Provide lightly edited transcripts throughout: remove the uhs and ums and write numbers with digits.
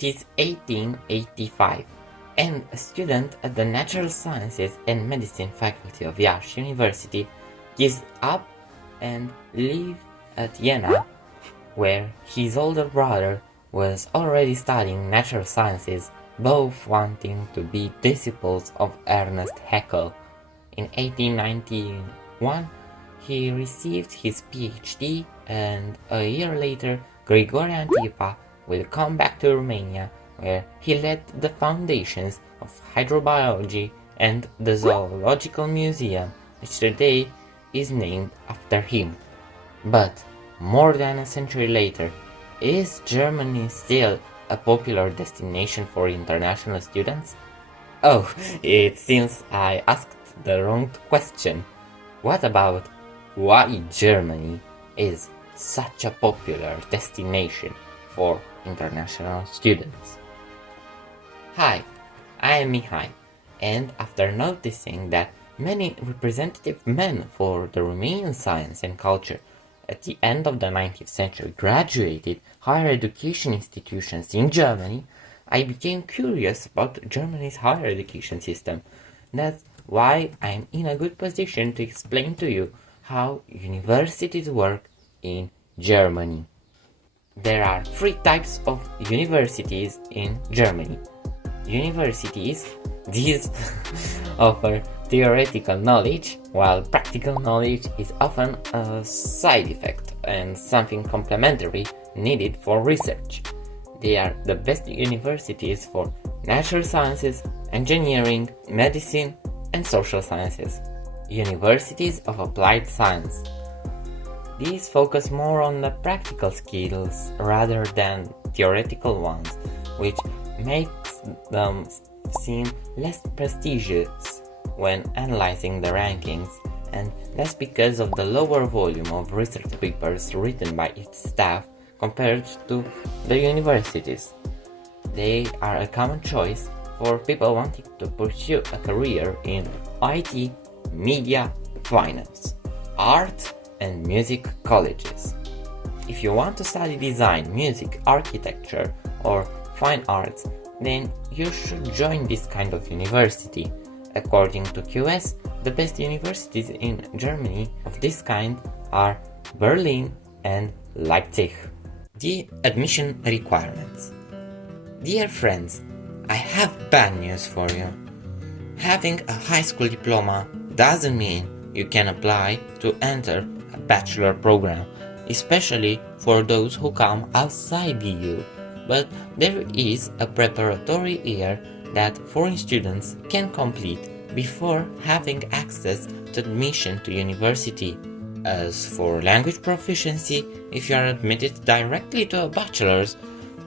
It is 1885, and a student at the Natural Sciences and Medicine faculty of Iași University gives up and lives at Jena, where his older brother was already studying natural sciences, both wanting to be disciples of Ernest Haeckel. In 1891, he received his PhD, and a year later, Grigore Antipa will come back to Romania, where he led the foundations of hydrobiology and the Zoological Museum, which today is named after him. But more than a century later, is Germany still a popular destination for international students? Oh, it seems I asked the wrong question. What about why Germany is such a popular destination for international students? Hi, I am Mihai, and after noticing that many representative men for the Romanian science and culture at the end of the 19th century graduated higher education institutions in Germany, I became curious about Germany's higher education system. That's why I'm in a good position to explain to you how universities work in Germany. There are three types of universities in Germany. Universities, these offer theoretical knowledge, while practical knowledge is often a side effect and something complementary needed for research. They are the best universities for natural sciences, engineering, medicine, and social sciences. Universities of applied science. These focus more on the practical skills rather than theoretical ones, which makes them seem less prestigious when analyzing the rankings, and that's because of the lower volume of research papers written by its staff compared to the universities. They are a common choice for people wanting to pursue a career in IT, media, finance, art, and music colleges. If you want to study design, music, architecture, or fine arts, then you should join this kind of university. According to QS, the best universities in Germany of this kind are Berlin and Leipzig. The admission requirements. Dear friends, I have bad news for you. Having a high school diploma doesn't mean you can apply to enter a bachelor program, especially for those who come outside the EU. But there is a preparatory year that foreign students can complete before having access to admission to university. As for language proficiency, if you are admitted directly to a bachelor's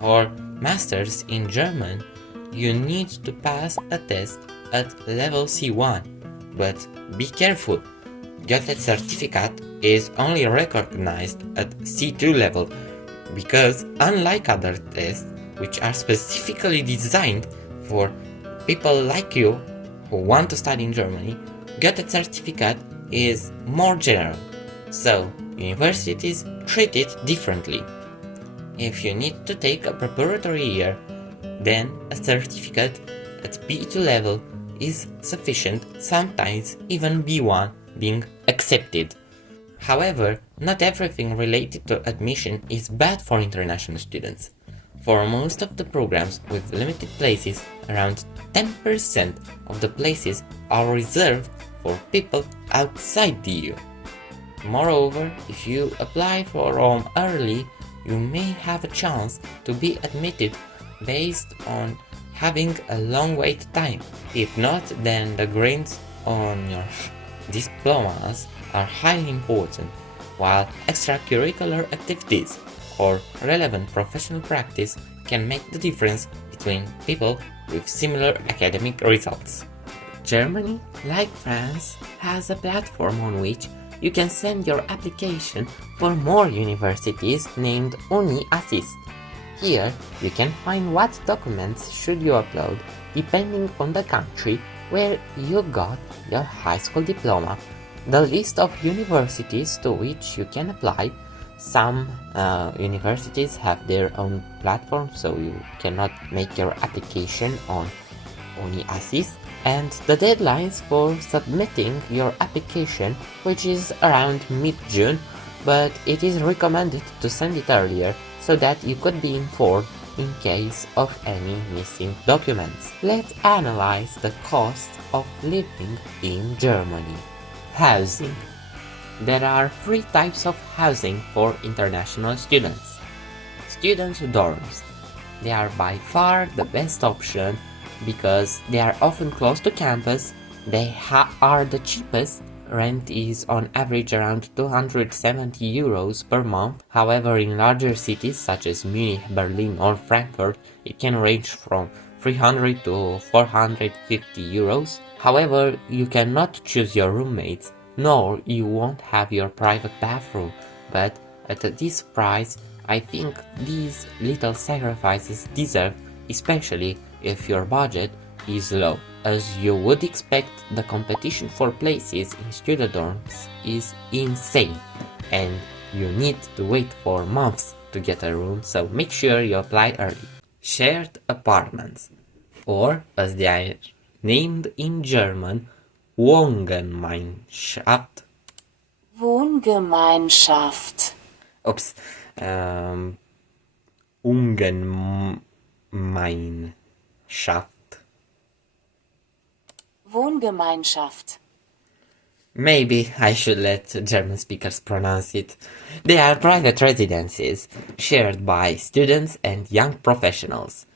or master's in German, you need to pass a test at level C1. But be careful, Goethe certificate is only recognized at C2 level, because unlike other tests, which are specifically designed for people like you who want to study in Germany, Goethe certificate is more general, so universities treat it differently. If you need to take a preparatory year, then a certificate at B2 level is sufficient, sometimes even B1 being accepted. However, not everything related to admission is bad for international students. For most of the programs with limited places, around 10% of the places are reserved for people outside the EU. Moreover, if you apply for Rome early, you may have a chance to be admitted based on having a long wait time. If not, then the grades on your diplomas are highly important, while extracurricular activities or relevant professional practice can make the difference between people with similar academic results. Germany, like France, has a platform on which you can send your application for more universities named uni-assist. Here, you can find what documents should you upload depending on the country where you got your high school diploma, the list of universities to which you can apply, Some universities have their own platform, so you cannot make your application on uni-assist, and the deadlines for submitting your application, which is around mid-June, but it is recommended to send it earlier so that you could be informed in case of any missing documents. Let's analyze the cost of living in Germany. Housing. There are 3 types of housing for international students. Student dorms. They are by far the best option because they are often close to campus, they are the cheapest. Rent is on average around 270 euros per month. However, in larger cities such as Munich, Berlin or Frankfurt, it can range from 300 to 450 euros. However, you cannot choose your roommates, nor you won't have your private bathroom, but at this price, I think these little sacrifices deserve, especially if your budget is low. As you would expect, the competition for places in student dorms is insane, and you need to wait for months to get a room, so make sure you apply early. Shared apartments, or as they are named in German, Wohngemeinschaft. Wohngemeinschaft. Oops. Ungemeinschaft. Wohngemeinschaft. Maybe I should let German speakers pronounce it. They are private residences shared by students and young professionals.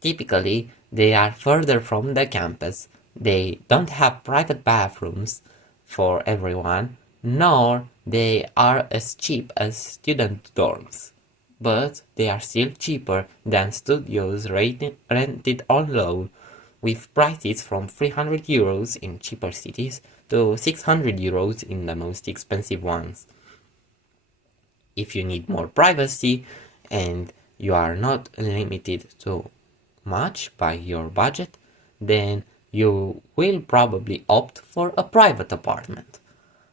Typically, they are further from the campus. They don't have private bathrooms for everyone, nor they are as cheap as student dorms. But they are still cheaper than studios rented on loan, with prices from 300 euros in cheaper cities to 600 euros in the most expensive ones. If you need more privacy and you are not limited to much by your budget, then you will probably opt for a private apartment.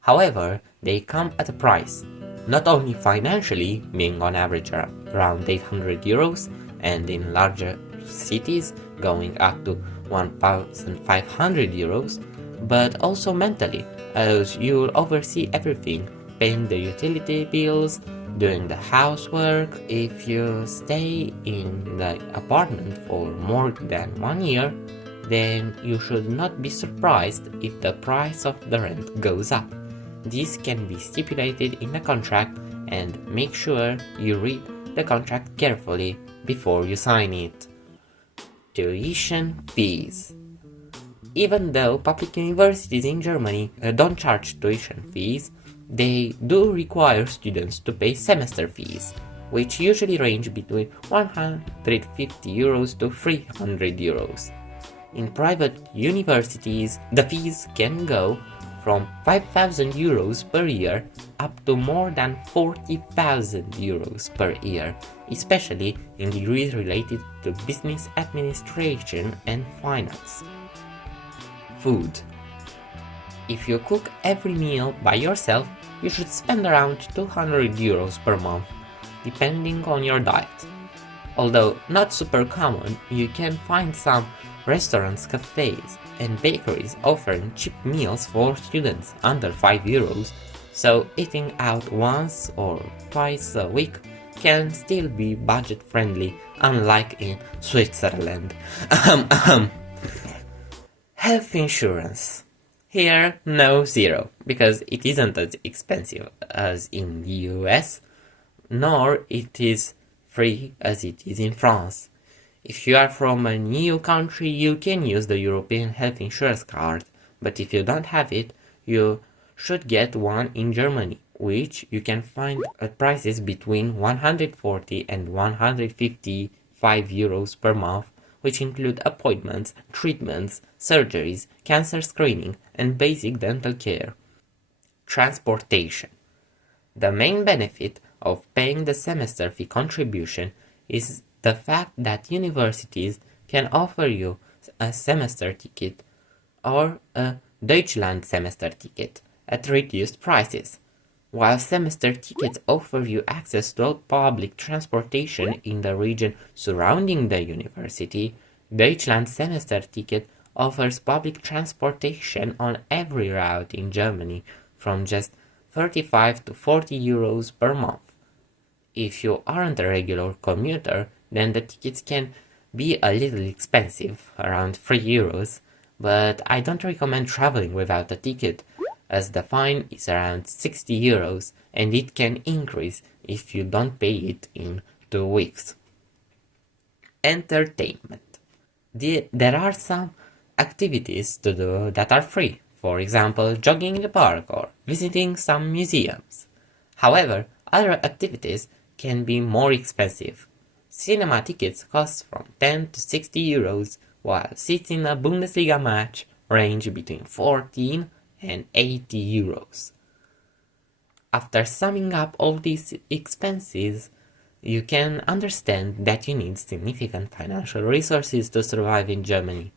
However, they come at a price, not only financially, being on average around 800 euros, and in larger cities going up to 1,500 euros, but also mentally, as you'll oversee everything, paying the utility bills, doing the housework. If you stay in the apartment for more than 1 year, then you should not be surprised if the price of the rent goes up. This can be stipulated in the contract, and make sure you read the contract carefully before you sign it. Tuition fees. Even though public universities in Germany don't charge tuition fees, they do require students to pay semester fees, which usually range between 150 euros to 300 euros. In private universities, the fees can go from 5,000 euros per year up to more than 40,000 euros per year, especially in degrees related to business administration and finance. Food. If you cook every meal by yourself, you should spend around 200 euros per month, depending on your diet. Although not super common, you can find some restaurants, cafes, and bakeries offering cheap meals for students under 5 euros, so eating out once or twice a week can still be budget friendly, unlike in Switzerland. Health insurance. Here, no zero, because it isn't as expensive as in the US, nor it is free as it is in France. If you are from an EU country, you can use the European Health Insurance card, but if you don't have it, you should get one in Germany, which you can find at prices between 140 and 155 euros per month, which include appointments, treatments, surgeries, cancer screening, and basic dental care. Transportation. The main benefit of paying the semester fee contribution is the fact that universities can offer you a semester ticket or a Deutchlandsemesterticket at reduced prices. While semester tickets offer you access to all public transportation in the region surrounding the university, Deutchlandsemesterticket offers public transportation on every route in Germany from just 35 to 40 euros per month. If you aren't a regular commuter, then the tickets can be a little expensive, around 3 euros, but I don't recommend traveling without a ticket, as the fine is around 60 euros and it can increase if you don't pay it in 2 weeks. Entertainment. There are some activities to do that are free, for example, jogging in the park or visiting some museums. However, other activities can be more expensive. Cinema tickets cost from 10 to 60 euros, while seats in a Bundesliga match range between 14 and 80 euros. After summing up all these expenses, you can understand that you need significant financial resources to survive in Germany.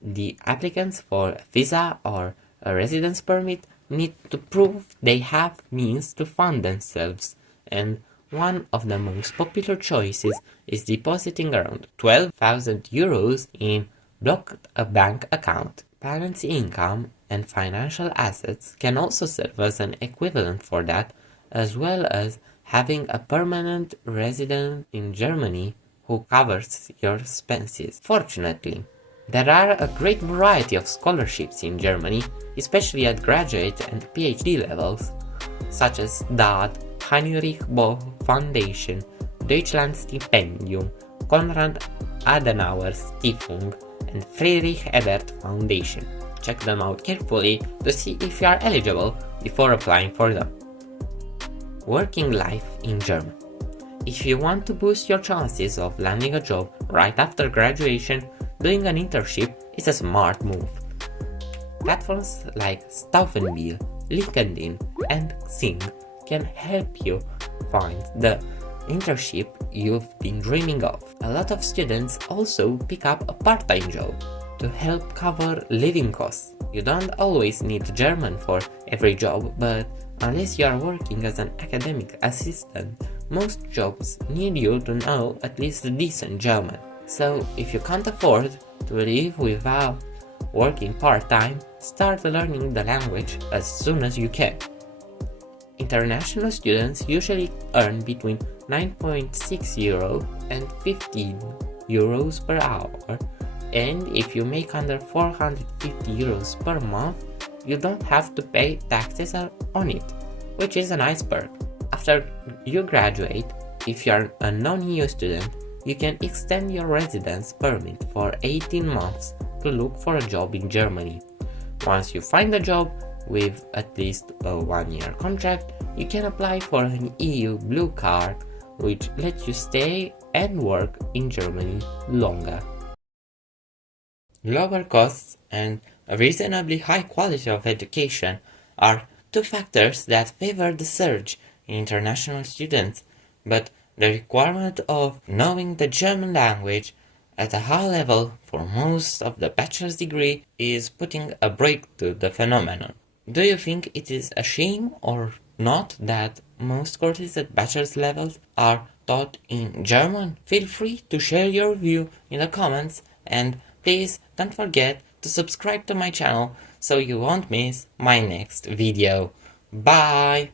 The applicants for a visa or a residence permit need to prove they have means to fund themselves, and one of the most popular choices is depositing around 12,000 euros in blocked a bank account. Parents' income and financial assets can also serve as an equivalent for that, as well as having a permanent resident in Germany who covers your expenses. Fortunately, there are a great variety of scholarships in Germany, especially at graduate and PhD levels, such as DAAD, Heinrich Boll Foundation, Deutschlandstipendium, Konrad Adenauer Stiftung, and Friedrich Ebert Foundation. Check them out carefully to see if you are eligible before applying for them. Working life in German. If you want to boost your chances of landing a job right after graduation, doing an internship is a smart move. Platforms like Stauffenbiel, LinkedIn, and Xing can help you find the internship you've been dreaming of. A lot of students also pick up a part-time job to help cover living costs. You don't always need German for every job, but unless you are working as an academic assistant, most jobs need you to know at least decent German. So if you can't afford to live without working part-time, start learning the language as soon as you can. International students usually earn between 9.6 euro and 15 euros per hour, and if you make under 450 euros per month, you don't have to pay taxes on it, which is a nice perk. After you graduate, if you are a non-EU student, you can extend your residence permit for 18 months to look for a job in Germany. Once you find a job with at least a 1-year contract, you can apply for an EU blue card, which lets you stay and work in Germany longer. Lower costs and a reasonably high quality of education are two factors that favor the surge in international students, but the requirement of knowing the German language at a high level for most of the bachelor's degree is putting a brake to the phenomenon. Do you think it is a shame or not that most courses at bachelor's levels are taught in German? Feel free to share your view in the comments, and please don't forget to subscribe to my channel so you won't miss my next video. Bye!